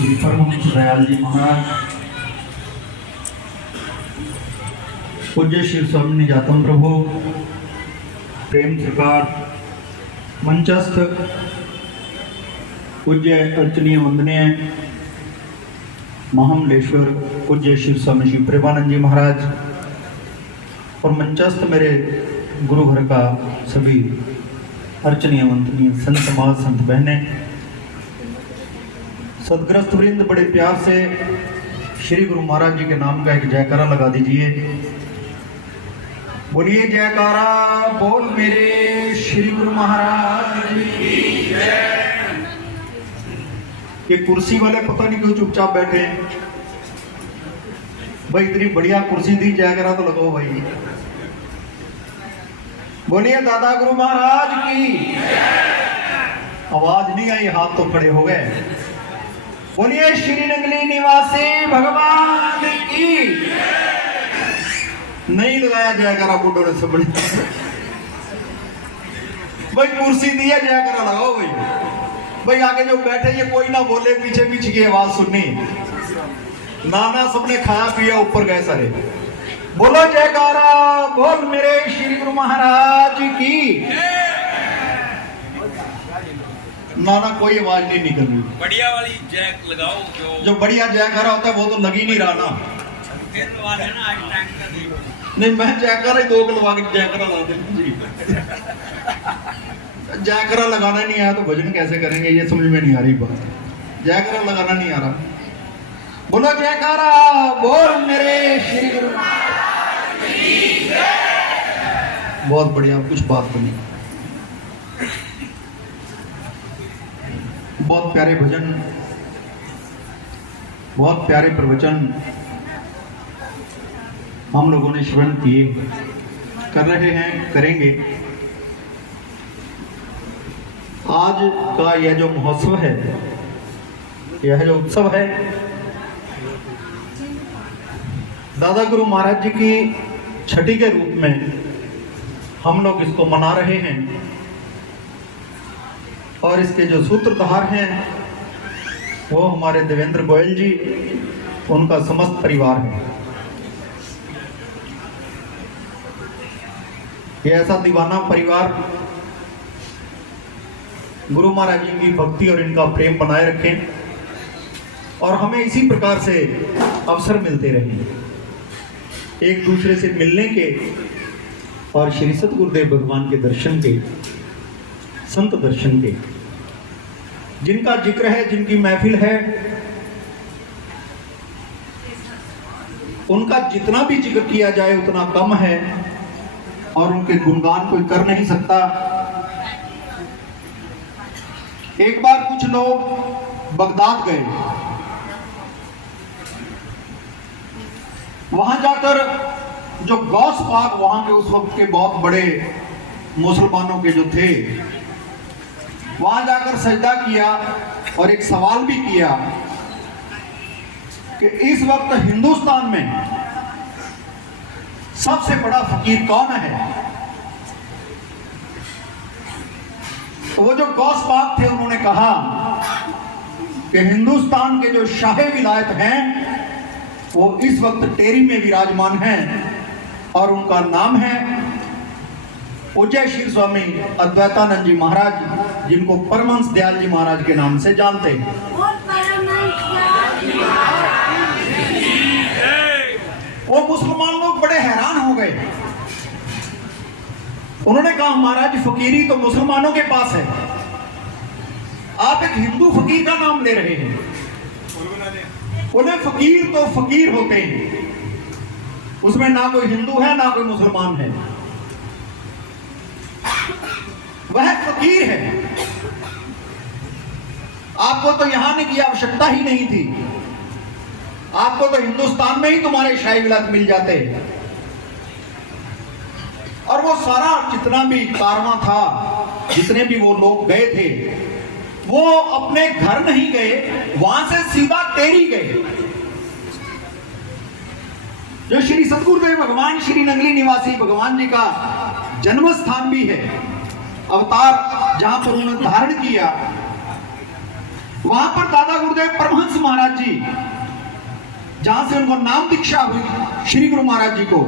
श्री परमहंस दयाल जी महाराज, पूज्य श्री स्वामी निजातम प्रभु, प्रेम सरकार, मंचस्थ पूज्य अर्चनीय वंदनीय महामलेश्वर पूज्य शिव स्वामी श्री प्रेमानंद जी महाराज और मंचस्थ मेरे गुरु घर का सभी अर्चनीय वंदनीय संत समाज, संत बहनें, सदग्रस्त वृंद, बड़े प्यार से श्री गुरु महाराज जी के नाम का एक जयकारा लगा दीजिए। बोलिए जयकारा बोल मेरे श्री गुरु महाराज की जय। ये कुर्सी वाले पता नहीं क्यों चुपचाप बैठे हैं भाई, इतनी बढ़िया कुर्सी दी, जयकारा तो लगाओ भाई। बोलिए दादा गुरु महाराज की। आवाज नहीं आई, हाथ तो खड़े हो गए। बोलिए श्री नंगली निवासी भगवान की। नहीं लगाया जयकारा बुड्ढों ने सब भाई, कुर्सी दी है, जयकारा लगाओ भाई। भाई आगे जो बैठे ये कोई ना बोले, पीछे पीछे की आवाज सुननी। नाना सबने खाया पिया, ऊपर गए सारे। बोलो जयकारा बोल मेरे श्री गुरु महाराज की। नाना कोई आवाज नहीं निकल रही। बढ़िया वाली जैक लगाओ। जो बढ़िया जयकारा होता है वो तो लग ही नहीं रहा ना। नहीं, मैं जयकारा ही दो लगा के जयकारा ला देंगे। जयकारा लगाना नहीं आया तो भजन कैसे करेंगे, ये समझ में नहीं आ रही बात। जयकारा लगाना नहीं आ रहा। बोलो जयकारा बोल मेरे श्री गुरु महाराज की जय। बहुत बढ़िया, कुछ बात बनी। बहुत प्यारे भजन, बहुत प्यारे प्रवचन हम लोगों ने श्रवण किए, कर रहे हैं, करेंगे। आज का यह जो महोत्सव है, यह जो उत्सव है, दादा गुरु महाराज जी की छठी के रूप में हम लोग इसको मना रहे हैं। और इसके जो सूत्रधार हैं वो हमारे देवेंद्र गोयल जी, उनका समस्त परिवार है। ये ऐसा दीवाना परिवार गुरु महाराज जी की भक्ति और इनका प्रेम बनाए रखें और हमें इसी प्रकार से अवसर मिलते रहें, एक दूसरे से मिलने के और श्री सतगुरुदेव भगवान के दर्शन के, संत दर्शन के। जिनका जिक्र है, जिनकी महफिल है, उनका जितना भी जिक्र किया जाए उतना कम है और उनके गुणगान कोई कर नहीं सकता। एक बार कुछ लोग बगदाद गए, वहां जाकर जो गौस पाक वहां के उस वक्त के बहुत बड़े मुसलमानों के जो थे, वहां जाकर सजदा किया और एक सवाल भी किया कि इस वक्त हिंदुस्तान में सबसे बड़ा फकीर कौन है। तो वो जो गौस पाक थे उन्होंने कहा कि हिंदुस्तान के जो शाह विलायत हैं वो इस वक्त टेरी में विराजमान हैं और उनका नाम है पूज्य श्री स्वामी अद्वैतानंद जी महाराज, जिनको परमहंस दयाल जी महाराज के नाम से जानते हैं। वो मुसलमान लोग बड़े हैरान हो गए। उन्होंने कहा महाराज फकीरी तो मुसलमानों के पास है, आप एक हिंदू फकीर का नाम ले रहे हैं। बोले फकीर तो फकीर होते हैं, उसमें ना कोई हिंदू है ना कोई मुसलमान है, वह फकीर है। आपको तो यहां आने की आवश्यकता ही नहीं थी, आपको तो हिंदुस्तान में ही तुम्हारे शाही विलायत मिल जाते। और वो सारा जितना भी कारवां था, जितने भी वो लोग गए थे, वो अपने घर नहीं गए, वहां से सीधा टेरी गए, जो श्री सतगुरुदेव भगवान श्री नंगली निवासी भगवान जी का जन्म स्थान भी है, अवतार जहां पर उन्होंने धारण किया। वहां पर दादा गुरुदेव गुरुदेव परमहंस महाराज जी, जहां से उनको नाम दीक्षा हुई श्री गुरु महाराज जी को,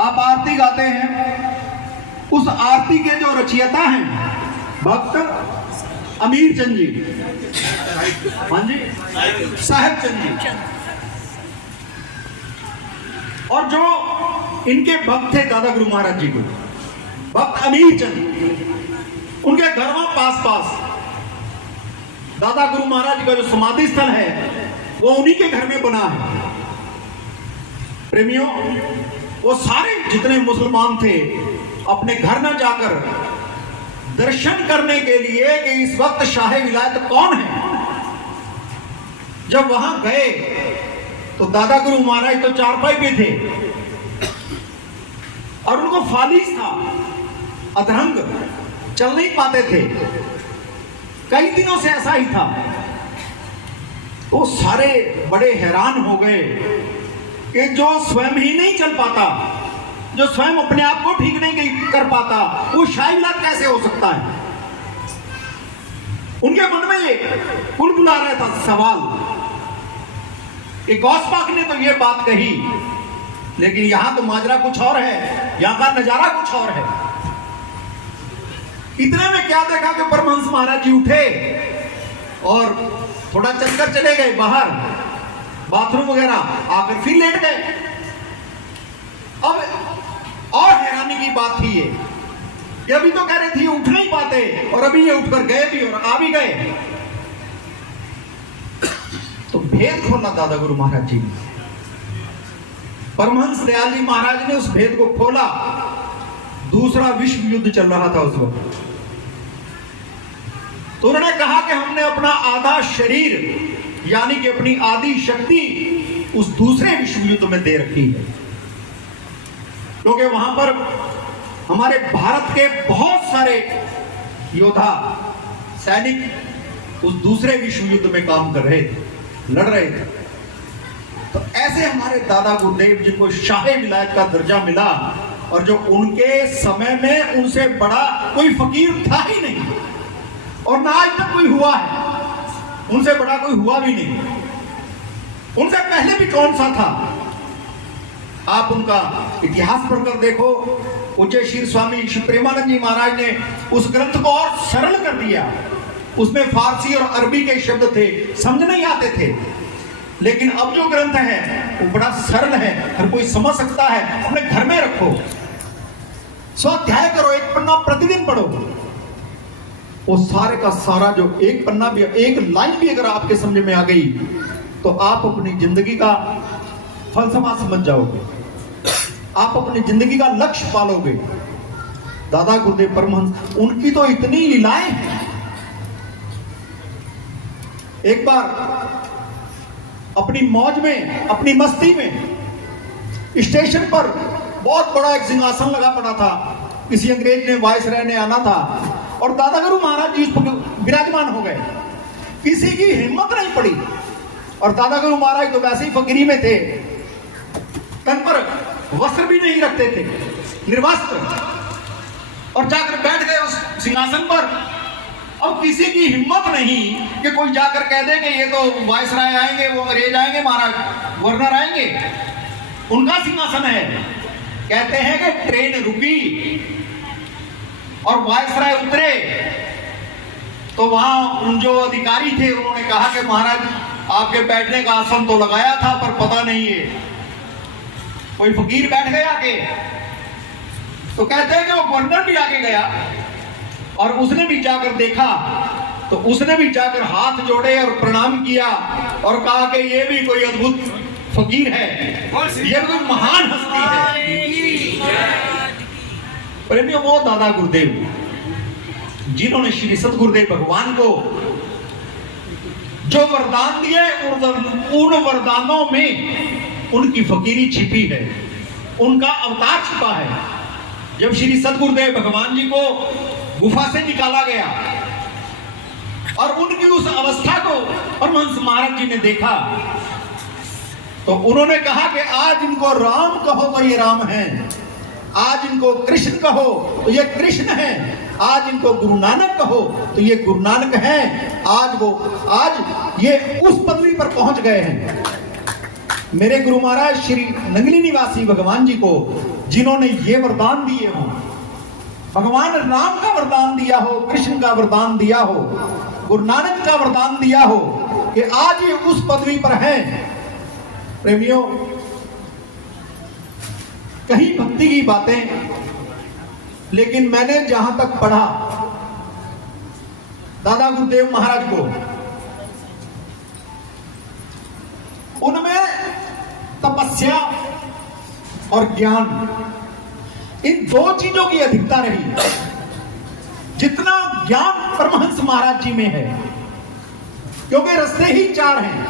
आप आरती गाते हैं। उस आरती के जो रचयिता हैं भक्त अमीर चंद जी, हाँ जी, साहेब चंद जी, और जो इनके भक्त थे दादा गुरु महाराज जी को, भक्त अमीर चंद, उनके घर में पास दादा गुरु महाराज जी का जो समाधि स्थल है वो उन्हीं के घर में बना है। प्रेमियों, वो सारे जितने मुसलमान थे अपने घर न जाकर दर्शन करने के लिए कि इस वक्त शाह विलायत कौन है, जब वहां गए तो दादा गुरु महाराज तो चारपाई पे थे और उनको फालिज था, अधरंग, चल नहीं पाते थे, कई दिनों से ऐसा ही था। तो सारे बड़े हैरान हो गए कि जो स्वयं ही नहीं चल पाता, जो स्वयं अपने आप को ठीक नहीं कर पाता, वो शाही विलायत कैसे हो सकता है। उनके मन में ये बुलबुला रहा था सवाल कि गौस पाक ने तो ये बात कही, लेकिन यहां तो माजरा कुछ और है, यहां का नजारा कुछ और है। इतने में क्या देखा कि परमहंस महाराज जी उठे और थोड़ा चलकर चले गए बाहर, बाथरूम वगैरह, आकर फिर लेट गए। अब और हैरानी की बात थी ये कि अभी तो कह रहे थे उठ नहीं पाते और अभी ये उठकर गए भी और आ भी गए। तो भेद खोला दादा गुरु महाराज जी ने, परमहंस दयाल जी महाराज ने उस भेद को खोला। दूसरा विश्व युद्ध चल रहा था उस वक्त, तो उन्होंने कहा कि हमने अपना आधा शरीर यानी कि अपनी आधी शक्ति उस दूसरे विश्व युद्ध में दे रखी है, क्योंकि वहां पर हमारे भारत के बहुत सारे योद्धा सैनिक उस दूसरे विश्व युद्ध में काम कर रहे थे, लड़ रहे थे। तो ऐसे हमारे दादा गुरुदेव जी को शाह विलायत का दर्जा मिला, और जो उनके समय में उनसे बड़ा कोई फकीर था ही नहीं, और ना आज तक कोई हुआ है, उनसे बड़ा कोई हुआ भी नहीं। उनसे पहले भी कौन सा था, आप उनका इतिहास पढ़कर देखो। पूज्य श्री स्वामी श्री प्रेमानंद जी महाराज ने उस ग्रंथ को और सरल कर दिया। उसमें फारसी और अरबी के शब्द थे, समझ नहीं आते थे, लेकिन अब जो ग्रंथ है वो बड़ा सरल है, हर कोई समझ सकता है। अपने घर में रखो, स्वाध्याय करो, एक पन्ना प्रतिदिन पढ़ो, वो सारे का सारा जो एक पन्ना भी, एक लाइन भी अगर आपके समझ में आ गई तो आप अपनी जिंदगी का फलसफा समझ जाओगे, आप अपनी जिंदगी का लक्ष्य पालोगे। दादा गुरुदेव परमहंस, उनकी तो इतनी लीलाएं हैं। एक बार अपनी मौज में, अपनी मस्ती में स्टेशन पर बहुत बड़ा एक सिंहासन लगा पड़ा था, किसी अंग्रेज ने, वायसराय ने आना था, और दादा गुरु महाराज जी उस पर विराजमान हो गए। किसी की हिम्मत नहीं पड़ी, और दादा गुरु महाराज तो वैसे ही फकीरी में थे, तन पर वस्त्र भी नहीं रखते थे, निर्वस्त्र, और जाकर बैठ गए उस सिंहासन पर। अब किसी की हिम्मत नहीं कि कोई जाकर कह दे कि ये तो वायसराय आएंगे, वो अंग्रेज आएंगे, महाराज गवर्नर आएंगे, उनका सिंहासन है। कहते हैं कि ट्रेन रुकी और वायसराय उतरे, तो वहां जो अधिकारी थे उन्होंने कहा कि महाराज आपके बैठने का आसन तो लगाया था, पर पता नहीं है कोई फकीर बैठ गया आके। तो कहते हैं कि वो गवर्नर भी आगे गया और उसने भी जाकर देखा, तो उसने भी जाकर हाथ जोड़े और प्रणाम किया और कहा कि ये भी कोई अद्भुत फकीर है, ये कोई महान हस्ती है। प्रेमियों, वो दादा गुरुदेव जिन्होंने श्री सतगुरुदेव भगवान को जो वरदान दिए, उन वरदानों में उनकी फकीरी छिपी है, उनका अवतार छिपा है। जब श्री सतगुरुदेव भगवान जी को गुफा से निकाला गया और उनकी उस अवस्था को परमहंस महाराज जी ने देखा, तो उन्होंने कहा कि आज इनको राम कहो तो ये राम है, आज इनको कृष्ण कहो तो ये कृष्ण है, आज इनको गुरु नानक कहो तो ये गुरु नानक हैं। आज ये उस पदवी पर पहुंच गए हैं। मेरे गुरु महाराज श्री नंगली निवासी भगवान जी को जिन्होंने ये वरदान दिए हो, भगवान राम का वरदान दिया हो, कृष्ण का वरदान दिया हो, गुरु नानक का वरदान दिया हो कि आज ये उस पदवी पर हैं। प्रेमियों, कहीं भक्ति की बातें, लेकिन मैंने जहां तक पढ़ा दादा गुरुदेव महाराज को, उनमें तपस्या और ज्ञान, इन दो चीजों की अधिकता रही। जितना ज्ञान परमहंस महाराज जी में है, क्योंकि रास्ते ही चार हैं,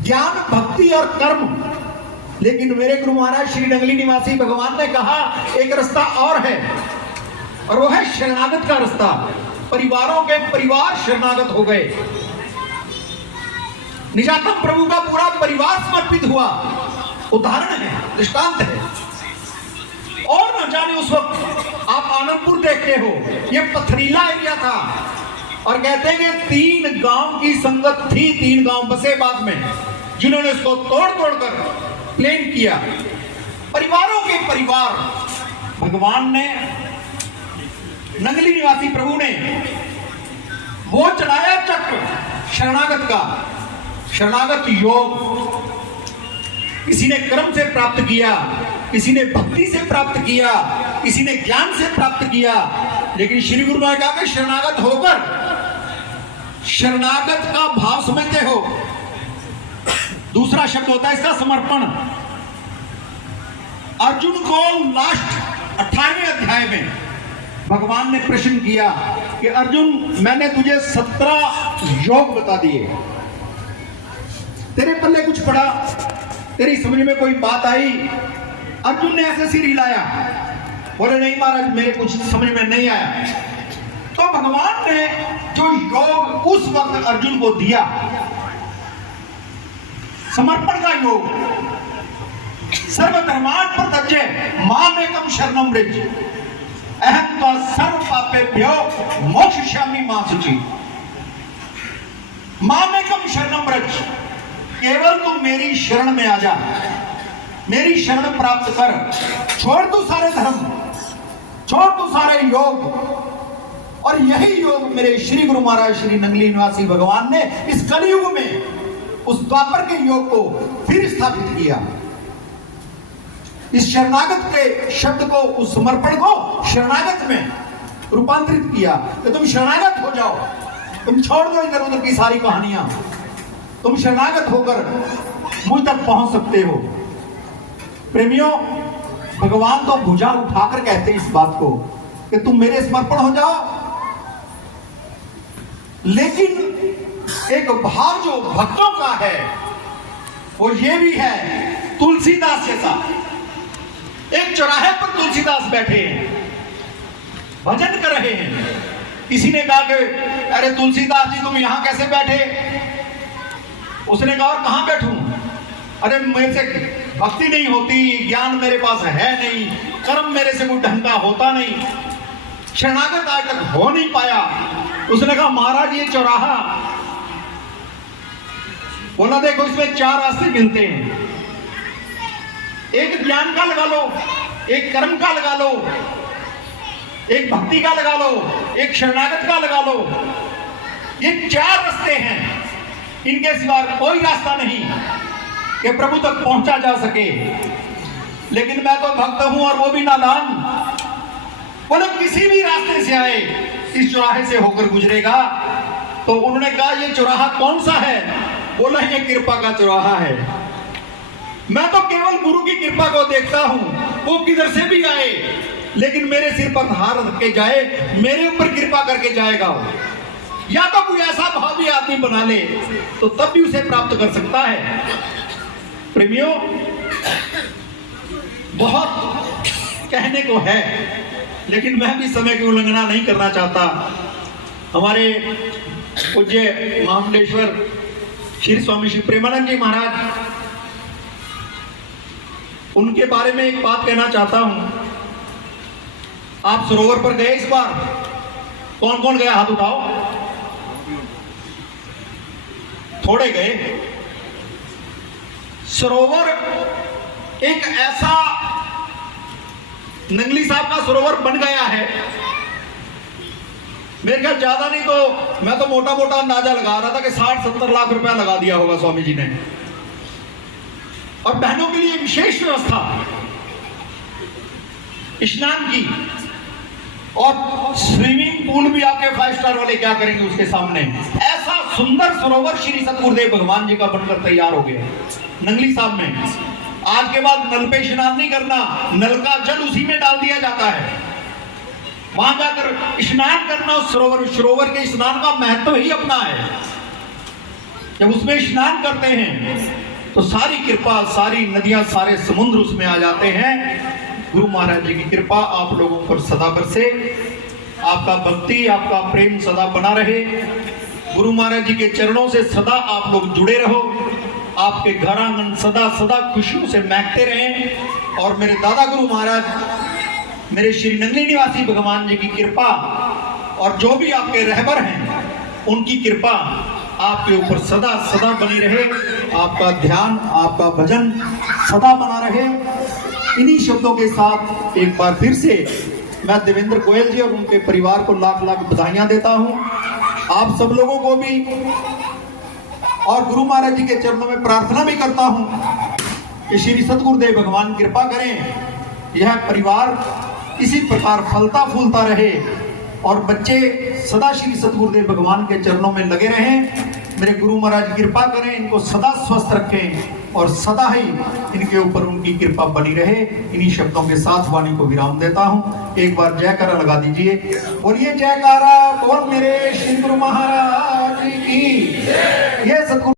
ज्ञान, भक्ति और कर्म। लेकिन मेरे गुरु महाराज श्री नंगली निवासी भगवान ने कहा एक रास्ता और है, और वो है शरणागत का रास्ता। परिवारों के परिवार शरणागत हो गए। निजातम प्रभु का पूरा परिवार समर्पित हुआ। उदाहरण है, दृष्टांत है। और न जाने उस वक्त आप आनंदपुर देखते हो, ये पथरीला एरिया था, और कहते हैं कि 3 गांव की संगत थी, 3 गांव बसे बाद में, जिन्होंने इसको तोड़ तोड़ कर प्लेन किया। परिवारों के परिवार भगवान ने, नंगली निवासी प्रभु ने वो चलाया चक्र शरणागत का। शरणागत योग किसी ने कर्म से प्राप्त किया, किसी ने भक्ति से प्राप्त किया, किसी ने ज्ञान से प्राप्त किया। लेकिन श्री गुरु ने कहा कि शरणागत होकर, शरणागत का भाव समझते हो, दूसरा शब्द होता है इसका समर्पण। अर्जुन को लास्ट 18वें अध्याय में भगवान ने प्रश्न किया कि अर्जुन, मैंने तुझे 17 योग बता दिए, तेरे पल्ले कुछ पड़ा, तेरी समझ में कोई बात आई? अर्जुन ने ऐसे सिर हिलाया, बोले नहीं महाराज, मेरे कुछ समझ में नहीं आया। तो भगवान ने जो योग उस वक्त अर्जुन को दिया, समर्पण का योग, सर्वधर्मान् प्रत्यज्य मामेकं शरणं व्रज अहं त्वा सर्व पापेभ्यो मोक्षयिष्यामि मा शुचि। मामेकं शरणं व्रज, केवल तू मेरी शरण में आ जा, मेरी शरण प्राप्त कर। छोड़ तू सारे धर्म, छोड़ तू सारे योग। और यही योग मेरे श्री गुरु महाराज श्री नंगली निवासी भगवान ने इस कलयुग में उस द्वापर के योग को फिर स्थापित किया। इस शरणागत के शब्द को, उस समर्पण को शरणागत में रूपांतरित किया कि तुम शरणागत हो जाओ, तुम छोड़ दो इधर उधर की सारी कहानियां, तुम शरणागत होकर मुझ तक पहुंच सकते हो। प्रेमियों, भगवान तो भुजा उठाकर कहते हैं इस बात को कि तुम मेरे समर्पण हो जाओ। लेकिन एक भाव जो भक्तों का है वो ये भी है, तुलसीदास जैसा। एक चौराहे पर तुलसीदास बैठे हैं, भजन कर रहे हैं। किसी ने कहा कि अरे तुलसीदास जी, तुम यहां कैसे बैठे? उसने कहा और कहां बैठूं? अरे मेरे से भक्ति नहीं होती, ज्ञान मेरे पास है नहीं, कर्म मेरे से कोई ढंग का होता नहीं, शरणागत आज तक हो नहीं पाया। उसने कहा महाराज, ये चौराहा, बोला देखो इसमें 4 रास्ते मिलते हैं, एक ज्ञान का लगा लो, एक कर्म का लगा लो, एक भक्ति का लगा लो, एक शरणागत का लगा लो। ये 4 रास्ते हैं, इनके सिवा कोई रास्ता नहीं कि प्रभु तक पहुंचा जा सके। लेकिन मैं तो भक्त हूं और वो भी नादान। बोले किसी भी रास्ते से आए, इस चौराहे से होकर गुजरेगा। तो उन्होंने कहा ये चौराहा कौन सा है? बोला ये कृपा का चौराहा है। मैं तो केवल गुरु की कृपा को देखता हूं, वो किधर से भी आए, लेकिन मेरे सिर पर हाथ रख के जाए, मेरे ऊपर कृपा करके जाएगा। या तो कोई ऐसा भाव भी आदमी बना ले तो तब भी उसे प्राप्त कर सकता है। प्रेमियों, बहुत कहने को है, लेकिन मैं भी समय की उल्लंघना नहीं करना चाहता। हमारे पूज्य महामंडलेश्वर श्री स्वामी श्री प्रेमानंद जी महाराज, उनके बारे में एक बात कहना चाहता हूं आप सरोवर पर गए इस बार? कौन कौन गया, हाथ उठाओ। थोड़े गए। सरोवर एक ऐसा, नंगली साहब का सरोवर बन गया है, मेरे ख्याल ज्यादा नहीं तो मैं तो मोटा मोटा अंदाजा लगा रहा था कि 60-70 लाख रुपया लगा दिया होगा स्वामी जी ने। और बहनों के लिए विशेष व्यवस्था, स्नान की, और स्विमिंग पूल भी आपके 5 स्टार वाले क्या करेंगे उसके सामने। ऐसा सुंदर सरोवर श्री सतगुरुदेव भगवान जी का बनकर तैयार हो गया नंगली साहब में। आज के बाद नल पे स्नान नहीं करना, नल का जल उसी में डाल दिया जाता है, वहां जाकर स्नान करना उस सरोवर के स्नान का महत्व ही अपना है। जब उसमें स्नान करते हैं तो सारी कृपा, सारी नदियां, सारे समुद्र उसमें आ जाते हैं। गुरु महाराज जी की कृपा आप लोगों पर सदा बरसे, आपका भक्ति, आपका प्रेम सदा बना रहे। गुरु महाराज जी के चरणों से सदा आप लोग जुड़े रहो, आपके घर आंगन सदा सदा खुशियों से महकते रहें। और मेरे दादा गुरु महाराज, मेरे श्री नंगली निवासी भगवान जी की कृपा, और जो भी आपके रहबर हैं उनकी कृपा आपके ऊपर सदा सदा बनी रहे। आपका ध्यान, आपका भजन सदा बना रहे। इन्हीं शब्दों के साथ एक बार फिर से मैं देवेंद्र गोयल जी और उनके परिवार को लाख लाख बधाइयां देता हूं। आप सब लोगों को भी, और गुरु महाराज जी के चरणों में प्रार्थना भी करता हूं कि श्री सतगुरुदेव भगवान कृपा करें, यह परिवार इसी प्रकार फलता फूलता रहे और बच्चे सदा श्री सतगुरुदेव भगवान के चरणों में लगे रहें। मेरे गुरु महाराज कृपा करें, इनको सदा स्वस्थ रखें और सदा ही इनके ऊपर उनकी कृपा बनी रहे। इन्हीं शब्दों के साथ वाणी को विराम देता हूं। एक बार जयकारा लगा दीजिए। बोलिए जयकारा बोल मेरे श्री गुरु महाराज जी